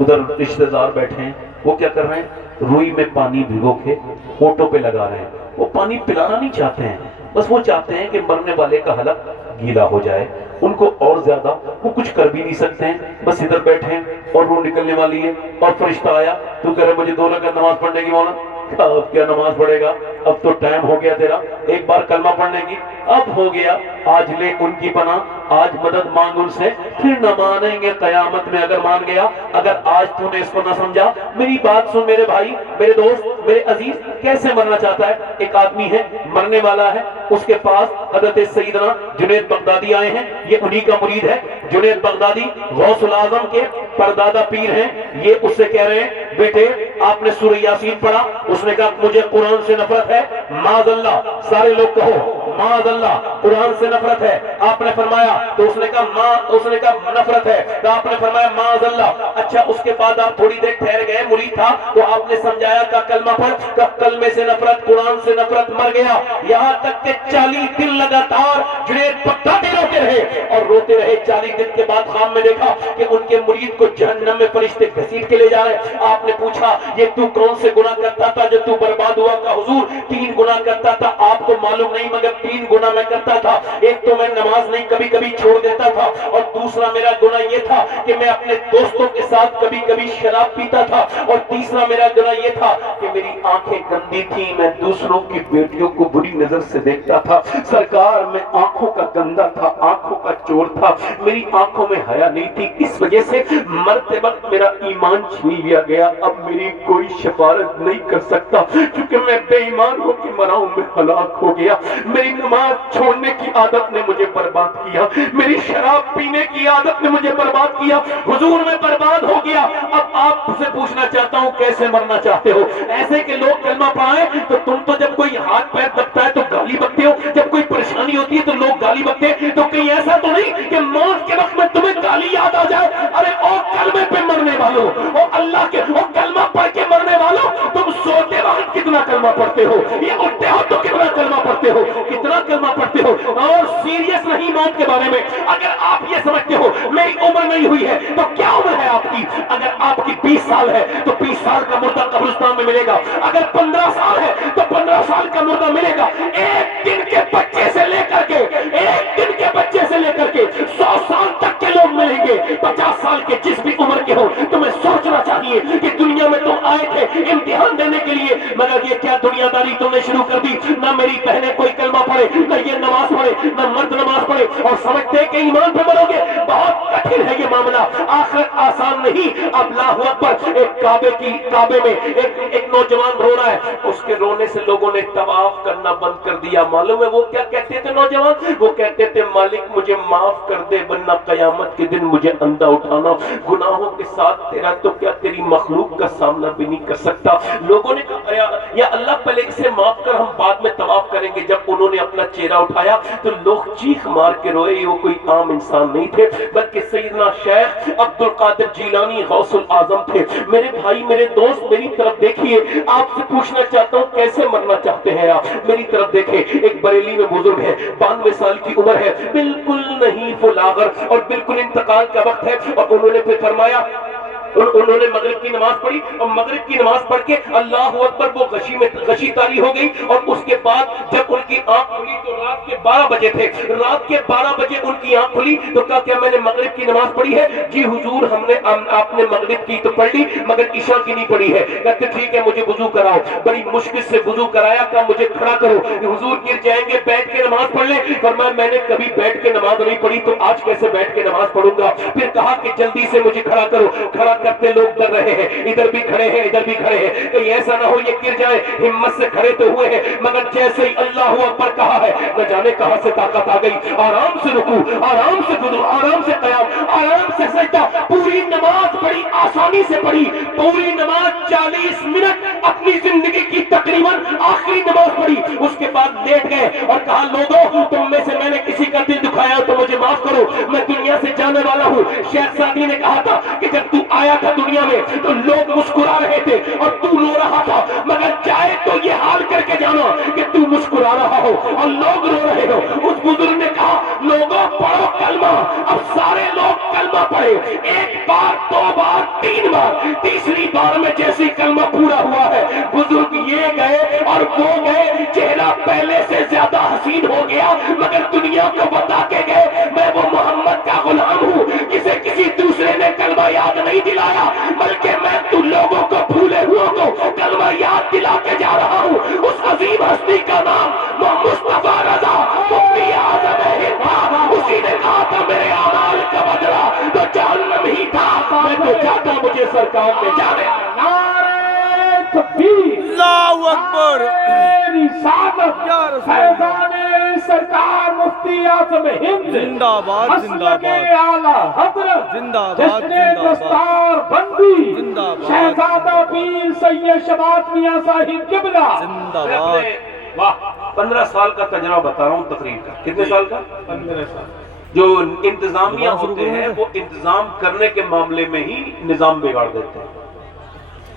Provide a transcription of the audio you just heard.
ادھر رشتہ دار بیٹھے ہیں، وہ کیا کر رہے ہیں؟ روئی میں پانی بھگو کے ہونٹوں پہ لگا رہے ہیں۔ وہ پانی پلانا نہیں چاہتے ہیں، بس وہ چاہتے ہیں کہ مرنے والے کا حلق گیلا ہو جائے۔ ان کو اور زیادہ وہ کچھ کر بھی نہیں سکتے ہیں، بس ادھر بیٹھے ہیں اور روح نکلنے والی ہے، اور فرشتہ آیا تو کہہ رہے مجھے 2 رکعت نماز پڑھنے کی مولانا۔ اب کیا نماز پڑھے گا؟ اب تو ٹائم ہو گیا تیرا ایک بار کلمہ پڑھنے کی، اب ہو گیا۔ آج لے ان کی پناہ، آج مدد مانگ ان سے، پھر نہ مانیں گے قیامت میں اگر مان گیا۔ اگر آج تو نے اس کو نہ سمجھا، میری بات سن میرے بھائی، میرے دوست، میرے عزیز، کیسے مرنا چاہتا ہے؟ ایک آدمی ہے مرنے والا ہے، اس کے پاس حضرت سیدنا جنید بغدادی آئے ہیں، یہ انہی کا مرید ہے۔ جنید بغدادی غوث العظم کے پردادا پیر ہیں۔ یہ اس سے کہہ رہے ہیں بیٹے آپ نے سورہ یاسین پڑھا؟ اس نے کہا مجھے قرآن سے نفرت ہے۔ معاذ اللہ، سارے لوگ کہو معاذ اللہ، قرآن سے نفرت ہے۔ آپ نے فرمایا تو اس نے کہا نفرت ہے، تو آپ نے فرمایا معاذ اللہ۔ اچھا اس کے بعد آپ تھوڑی دیر ٹھہر گئے، مرید تھا تو آپ نے سمجھایا کہ کلمہ پڑھ، کب کلمے سے نفرت، قرآن سے نفرت، مر گیا۔ یہاں تک کہ 40 دن لگاتار جنید بغدادی روتے رہے اور روتے رہے۔ 40 دن کے بعد خواب میں دیکھا کہ ان کے مرید کو جہنم میں فرشتے گھسیٹ کے لے جا رہے ہیں۔ آپ نے پوچھا یہ تو کون سے گناہ کرتا تھا جو تو برباد ہوا؟ کہ حضور 3 گناہ کرتا تھا، آپ کو معلوم نہیں مگر 3 گناہ میں کرتا تھا۔ ایک تو میں نماز نہیں کبھی کبھی چھوڑ دیتا تھا، اور دوسرا میرا گناہ یہ تھا کہ میں اپنے دوستوں کے ساتھ کبھی کبھی شراب پیتا تھا، اور تیسرا میرا گناہ یہ تھا کہ میری آنکھیں گندی تھیں، میں دوسروں کی بیٹیوں کو بری نظر سے دیکھتا تھا۔ سرکار میں آنکھوں کا گندا تھا، آنکھوں کا چور تھا، میری آنکھوں میں حیا نہیں تھی، اس وجہ سے مرتے وقت میرا ایمان چھین لیا گیا۔ اب میری کوئی شفاعت نہیں کر سکتا کیونکہ میں بے ایمان ہو کے مرا ہوں، میں ہلاک ہو گیا۔ میری نماز چھوڑنے کی عادت نے مجھے برباد کیا، میری شراب پینے کی عادت نے مجھے برباد کیا، حضور میں برباد ہو گیا۔ اب آپ سے پوچھنا چاہتا ہوں کیسے مرنا چاہتے ہو؟ ایسے کہ لوگ کلمہ پڑھائیں تو تم تو جب کوئی ہاتھ پیر دبتا ہے تو گالی بکتے ہو، جب کوئی پریشانی ہوتی ہے تو لوگ گالی بکتے ہیں، تو کہیں ایسا تو نہیں کہ موت کے وقت میں تمہیں گالی یاد آ جائے؟ ارے او کلمے پہ مرنے والوں، او اللہ کے او کلمہ پڑھ کے مرنے والوں، تم سوتے وقت کتنا کلمہ پڑھتے ہو؟ یہ اٹھتے ہو تو کتنا کلمہ پڑھتے ہو؟ کتنا کلمہ پڑھتے ہو؟ اور سیریس نہیں موت کے بارے میں۔ اگر آپ یہ سمجھتے ہو میری عمر نہیں ہوئی ہے تو کیا عمر ہے آپ کی؟ اگر آپ کی 20 سال ہے تو 20 سال کا مردہ قبرستان میں ملے گا، اگر 15 سال ہے تو 15 سال کا مردہ ملے گا۔ ایک دن کے بچے سے لے کر کے 100 سال تک کے لوگ ملیں گے۔ 50 سال کے جس بھی عمر کے ہو، تمہیں سوچنا چاہیے کہ دنیا میں تم آئے تھے امتحان دینے کے لیے، مگر یہ کیا دنیا داری تم نے شروع کر دی؟ نہ میری بہنیں کوئی کلمہ پڑھے، نہ یہ نماز پڑھے، نہ مرد نماز پڑھے، اور سمجھتے ہیں کہ ایمان پہ مرو گے۔ بہت کٹھن ہے یہ معاملہ، آخرت آسان نہیں۔ اب اللہ اکبر، ایک کعبے میں ایک نوجوان رو رہا ہے، اس کے رونے سے لوگوں نے طواف کرنا بند کر دیا۔ معلوم ہے وہ کیا کہتے تھے نوجوان؟ وہ کہتے تھے مالک مجھے معاف کر دے ورنہ قیامت کے دن مجھے اندھا اٹھانا، گناہوں کے ساتھ تیرا تو کیا تیری مخلوق کا سامنا بھی نہیں کر سکتا۔ لوگوں نے کہا یا اللہ پہلے اسے معاف کر، ہم بعد میں طواف کریں گے۔ جب انہوں نے اپنا چہرہ اٹھایا تو لوگ چیخ مار کے روئے، وہ کوئی عام انسان نہیں تھے بلکہ سیدنا شیخ عبد القادر جیلانی غوث العظم تھے۔ میرے بھائی، میرے دوست، میری طرف دیکھیے، آپ سے پوچھنا چاہتا ہوں کیسے مرنا چاہتے ہیں آپ؟ میری طرف دیکھیں، ایک بریلی میں بزرگ ہے، 92 سال کی عمر ہے، بالکل نہیں فلاغر اور بالکل انتقال کا وقت ہے، اور انہوں نے پھر فرمایا، انہوں نے مغرب کی نماز پڑھی، اور مغرب کی نماز پڑھ کے اللہ اکبر وہ غشی تاری ہو گئی، اور اس کے بعد جب ان کی آنکھ کھلی تو رات کے 12 بجے تھے۔ رات کے 12 بجے ان کی آنکھ کھلی تو کہا کیا میں نے مغرب کی نماز پڑھی ہے؟ جی حضور آپ نے مغرب کی تو پڑھ لی مگر عشاء کی نہیں پڑھی ہے۔ کہتے ٹھیک ہے مجھے وضو کراؤ۔ بڑی مشکل سے وضو کرایا، کہا مجھے کھڑا کرو، حضور گر جائیں گے، بیٹھ کے نماز پڑھ لیں۔ فرمایا میں نے کبھی بیٹھ کے نماز نہیں پڑھی تو آج کیسے بیٹھ کے نماز پڑھوں گا؟ پھر کہا کہ جلدی سے مجھے کھڑا کرو۔ کھڑا کرتے لوگ ڈر رہے ہیں، ادھر بھی کھڑے ہیں ادھر بھی کھڑے ہیں، کہیں ایسا نہ ہو یہ گر جائے۔ ہمت سے کھڑے تو ہوئے ہیں مگر جیسے ہی اللہ اکبر کہا ہے نہ جانے کہاں سے طاقت آ گئی۔ آرام سے رکوع، آرام سے وضو، آرام سے قیام، آرام سے سجدہ۔ پوری نماز بڑی آسانی سے پڑھی، پوری نماز 40 منٹ اپنی زندگی کی تقریباً آخری نماز پڑھی۔ اس کے بعد لیٹ گئے اور کہا لوگوں تم میں سے میں نے کسی کا دل دکھایا تو مجھے معاف کرو، میں دنیا سے جانے والا ہوں۔ شیخ سعدی نے کہا تھا کہ جب تو آیا تھا دنیا میں تو لوگ مسکرا رہے تھے اور تو رو رہا تھا، مگر جائے تو یہ حال کر کے جانا کہ تو مسکرا رہا ہو اور لوگ رو رہے ہو۔ اس بزرگ نے کہا لوگوں پڑھو کلمہ۔ اب سارے لوگ کلمہ پڑھے، ایک بار، 2 بار، 3 بار۔ بار، تیسری بار میں جیسی کلمہ پورا ہوا ہے، بزرگ یہ گئے اور وہ گئے، چہرہ پہلے سے زیادہ حسین ہو گیا، مگر دنیا کو بتا کے گئے میں وہ محمد کا غلام ہوں، جسے کسی دوسرے نے کلمہ یاد نہیں دلایا، بلکہ میں تم لوگوں کو بھولے ہوئے کو کلمہ یاد دلا کے جا رہا ہوں۔ اس عظیم ہستی کا نام وہ مصطفیٰ رضا مفتی اعظم ہند تھا، اسی نے کہا تھا میرے اعمال کا بدلہ تو جہنم ہی تھا، میں تو چاہتا مجھے سرکار میں جانے۔ نعرہ تکبیر، اللہ اکبر، رسالت، فیضان سرکار مفتی اعظم ہند زندہ آباد، زندہ مسلک آباد، اعلیٰ حضرت زندہ آباد، جشن زندہ آباد، دستار بندی زندہ آباد، شہزادہ پیر سید شبات میاں صاحب قبلہ۔ زندہ آباد۔ واہ، 15 سال کا تجربہ بتا رہا ہوں تقریر کا۔ کتنے سال کا؟ 15 سال۔ جو انتظامیہ ہوتے ہیں وہ انتظام کرنے کے معاملے میں ہی نظام بگاڑ دیتے ہیں۔